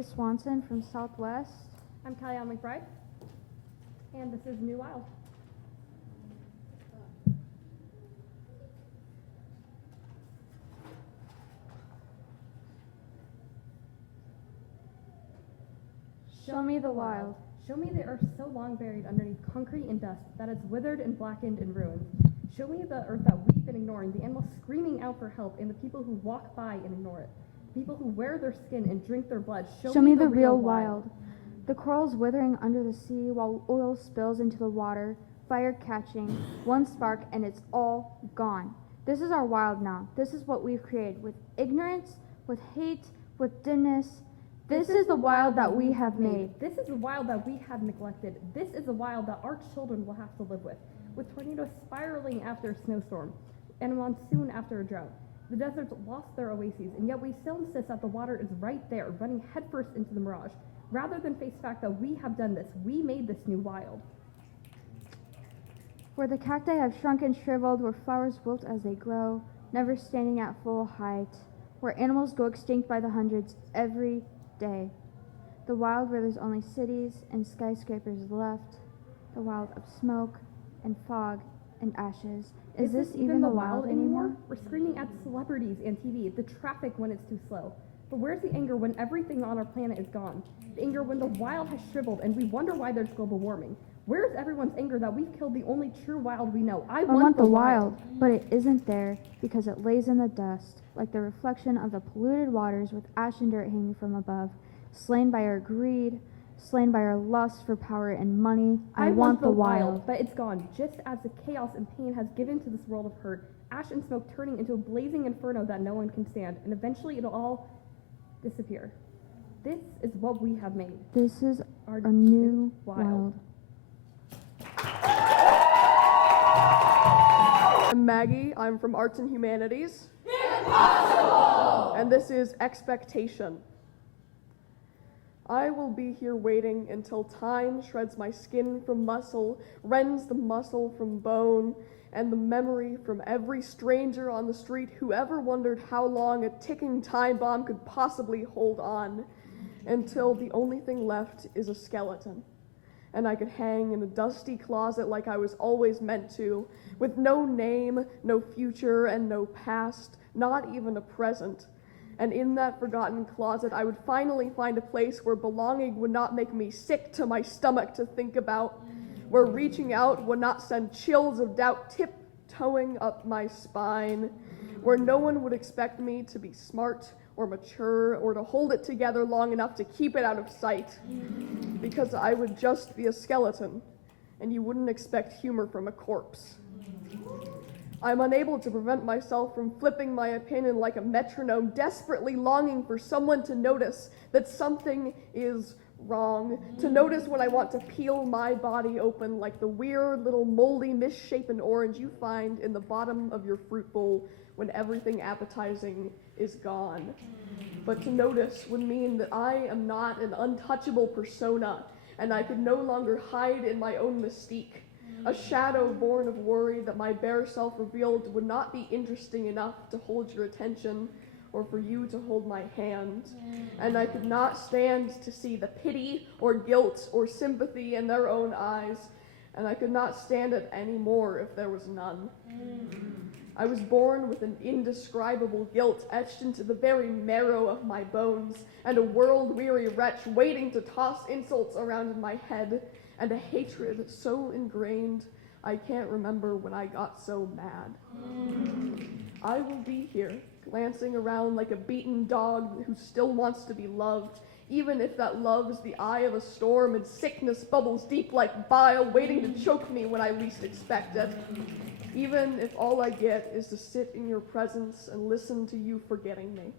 Sophia Swanson from Southwest. I'm Kellyanne McBride, and this is New Wild. Show me the wild. Show me the earth so long buried underneath concrete and dust that it's withered and blackened and ruined. Show me the earth that we've been ignoring, the animals screaming out for help, and the people who walk by and ignore it. The people who wear their skin and drink their blood. Show me the real wild. The corals withering under the sea while oil spills into the water, fire catching, one spark and it's all gone. This is our wild now. This is what we've created with ignorance, with hate, with dimness. This is the wild that we have made. This is the wild that we have neglected. This is the wild that our children will have to live with tornadoes spiraling after a snowstorm and a monsoon after a drought. The deserts lost their oases, and yet we still insist that the water is right there, running headfirst into the mirage. Rather than face the fact that we have done this, we made this new wild. Where the cacti have shrunk and shriveled, where flowers wilt as they grow, never standing at full height, where animals go extinct by the hundreds every day. The wild where there's only cities and skyscrapers left, the wild of smoke and fog and ashes. Is this even the wild anymore? We're screaming at celebrities and TV, the traffic when it's too slow. But where's the anger when everything on our planet is gone? The anger when the wild has shriveled and we wonder why there's global warming. Where's everyone's anger that we've killed the only true wild we know? I want the wild, but it isn't there because it lays in the dust, like the reflection of the polluted waters with ash and dirt hanging from above, slain by our greed, slain by our lust for power and money. I want the wild. But it's gone, just as the chaos and pain has given to this world of hurt, ash and smoke turning into a blazing inferno that no one can stand, and eventually it'll all disappear. This is what we have made. This is our new wild. I'm Maggie. I'm from Arts and Humanities. Impossible! And this is Expectation. I will be here waiting until time shreds my skin from muscle, rends the muscle from bone, and the memory from every stranger on the street who ever wondered how long a ticking time bomb could possibly hold on, until the only thing left is a skeleton. And I could hang in a dusty closet like I was always meant to, with no name, no future, and no past, not even a present. And in that forgotten closet, I would finally find a place where belonging would not make me sick to my stomach to think about, where reaching out would not send chills of doubt tiptoeing up my spine, where no one would expect me to be smart or mature or to hold it together long enough to keep it out of sight, because I would just be a skeleton, and you wouldn't expect humor from a corpse. I'm unable to prevent myself from flipping my opinion like a metronome, desperately longing for someone to notice that something is wrong, to notice when I want to peel my body open like the weird little moldy misshapen orange you find in the bottom of your fruit bowl when everything appetizing is gone. But to notice would mean that I am not an untouchable persona, and I could no longer hide in my own mystique. A shadow born of worry that my bare self revealed would not be interesting enough to hold your attention or for you to hold my hand. And I could not stand to see the pity or guilt or sympathy in their own eyes, and I could not stand it any more if there was none. I was born with an indescribable guilt etched into the very marrow of my bones, and a world-weary wretch waiting to toss insults around in my head, and a hatred so ingrained I can't remember when I got so mad. I will be here, glancing around like a beaten dog who still wants to be loved, even if that love is the eye of a storm and sickness bubbles deep like bile waiting to choke me when I least expect it. Even if all I get is to sit in your presence and listen to you forgetting me.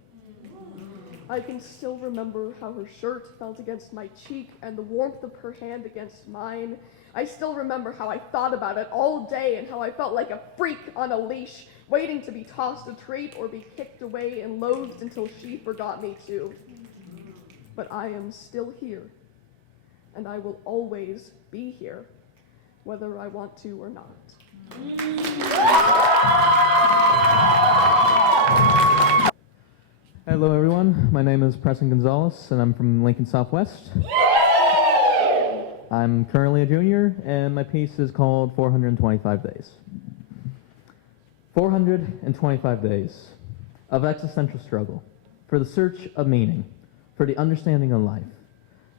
I can still remember how her shirt felt against my cheek and the warmth of her hand against mine. I still remember how I thought about it all day and how I felt like a freak on a leash, waiting to be tossed a treat or be kicked away and loathed until she forgot me too. But I am still here, and I will always be here, whether I want to or not. Hello, everyone. My name is Preston Gonzalez, and I'm from Lincoln Southwest. I'm currently a junior, and my piece is called 425 Days. 425 days of existential struggle, for the search of meaning, for the understanding of life,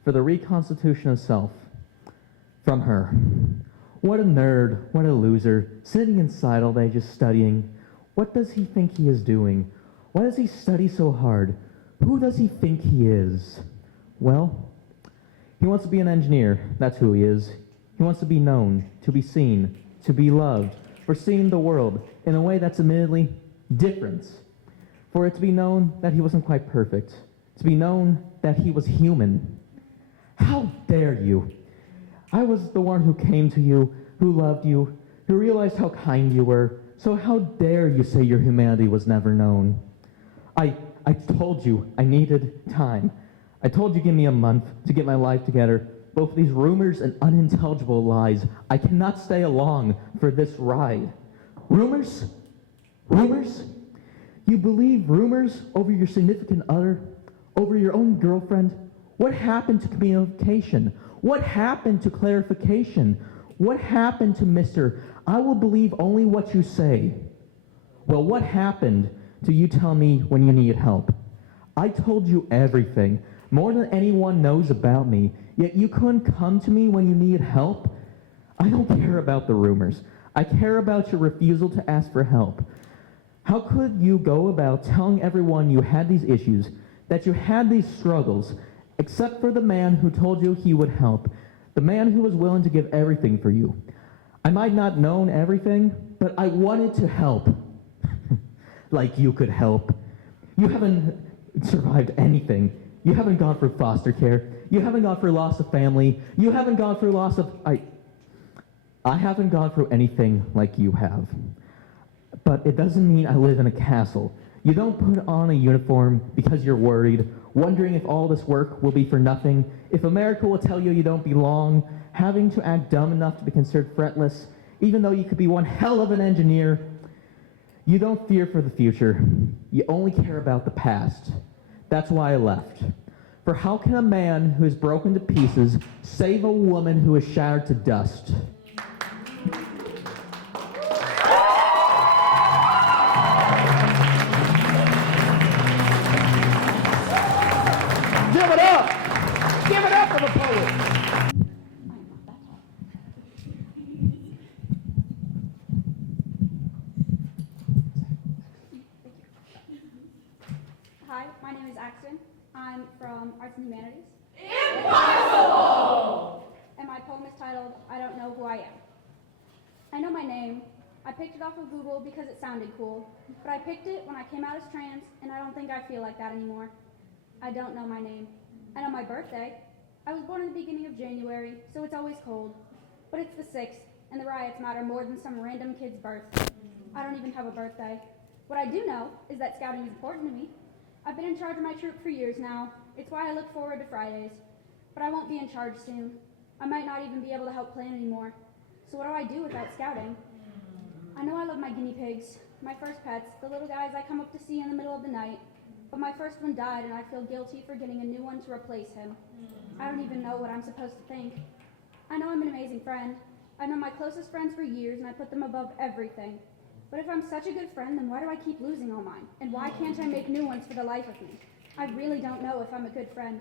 for the reconstitution of self, from her. What a nerd, what a loser, sitting inside all day just studying. What does he think he is doing? Why does he study so hard? Who does he think he is? Well, he wants to be an engineer, that's who he is. He wants to be known, to be seen, to be loved, for seeing the world in a way that's admittedly different. For it to be known that he wasn't quite perfect, to be known that he was human. How dare you? I was the one who came to you, who loved you, who realized how kind you were, so how dare you say your humanity was never known? I told you I needed time. I told you give me a month to get my life together. Both these rumors and unintelligible lies. I cannot stay along for this ride. Rumors? Rumors? You believe rumors over your significant other? Over your own girlfriend? What happened to communication? What happened to clarification? What happened to Mr. I will believe only what you say? Well, what happened to you tell me when you need help? I told you everything, more than anyone knows about me, yet you couldn't come to me when you needed help? I don't care about the rumors. I care about your refusal to ask for help. How could you go about telling everyone you had these issues, that you had these struggles, except for the man who told you he would help, the man who was willing to give everything for you? I might not known everything, but I wanted to help. Like you could help. You haven't survived anything. You haven't gone through foster care. You haven't gone through loss of family. You haven't gone through loss of... I haven't gone through anything like you have. But it doesn't mean I live in a castle. You don't put on a uniform because you're worried, wondering if all this work will be for nothing, if America will tell you you don't belong, having to act dumb enough to be considered fretless, even though you could be one hell of an engineer. You don't fear for the future. You only care about the past. That's why I left. For how can a man who is broken to pieces save a woman who is shattered to dust? Give it up! Give it up for the poet! Hi, my name is Axton. I'm from Arts and Humanities. Impossible! And my poem is titled, I Don't Know Who I Am. I know my name. I picked it off of Google because it sounded cool. But I picked it when I came out as trans, and I don't think I feel like that anymore. I don't know my name. I know my birthday. I was born in the beginning of January, so it's always cold. But it's the 6th, and the riots matter more than some random kid's birth. I don't even have a birthday. What I do know is that scouting is important to me. I've been in charge of my troop for years now. It's why I look forward to Fridays. But I won't be in charge soon. I might not even be able to help plan anymore. So what do I do without scouting? I know I love my guinea pigs, my first pets, the little guys I come up to see in the middle of the night. But my first one died, and I feel guilty for getting a new one to replace him. I don't even know what I'm supposed to think. I know I'm an amazing friend. I've known my closest friends for years, and I put them above everything. But if I'm such a good friend, then why do I keep losing all mine? And why can't I make new ones for the life of me? I really don't know if I'm a good friend.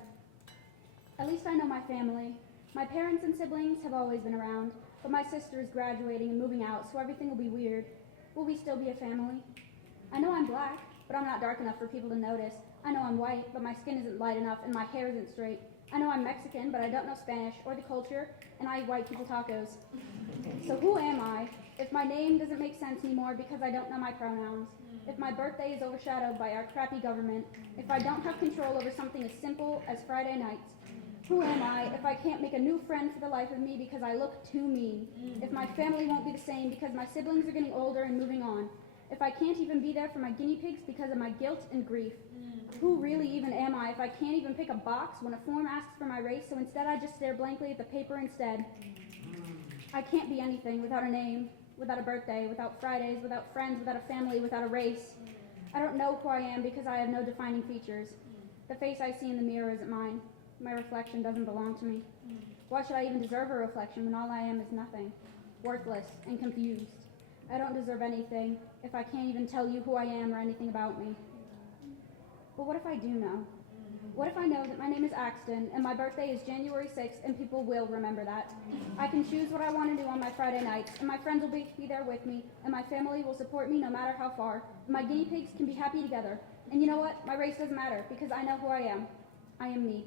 At least I know my family. My parents and siblings have always been around, but my sister is graduating and moving out, so everything will be weird. Will we still be a family? I know I'm black, but I'm not dark enough for people to notice. I know I'm white, but my skin isn't light enough and my hair isn't straight. I know I'm Mexican, but I don't know Spanish or the culture, and I eat white people tacos. So who am I? If my name doesn't make sense anymore because I don't know my pronouns, if my birthday is overshadowed by our crappy government, if I don't have control over something as simple as Friday nights, who am I if I can't make a new friend for the life of me because I look too mean? If my family won't be the same because my siblings are getting older and moving on? If I can't even be there for my guinea pigs because of my guilt and grief? Who really even am I if I can't even pick a box when a form asks for my race, so instead I just stare blankly at the paper instead? I can't be anything without a name, without a birthday, without Fridays, without friends, without a family, without a race. I don't know who I am because I have no defining features. The face I see in the mirror isn't mine. My reflection doesn't belong to me. Why should I even deserve a reflection when all I am is nothing, worthless and confused? I don't deserve anything if I can't even tell you who I am or anything about me. But what if I do know? What if I know that my name is Axton and my birthday is January 6th and people will remember that? I can choose what I want to do on my Friday nights, and my friends will be there with me, and my family will support me no matter how far, and my guinea pigs can be happy together. And you know what? My race doesn't matter because I know who I am. I am me.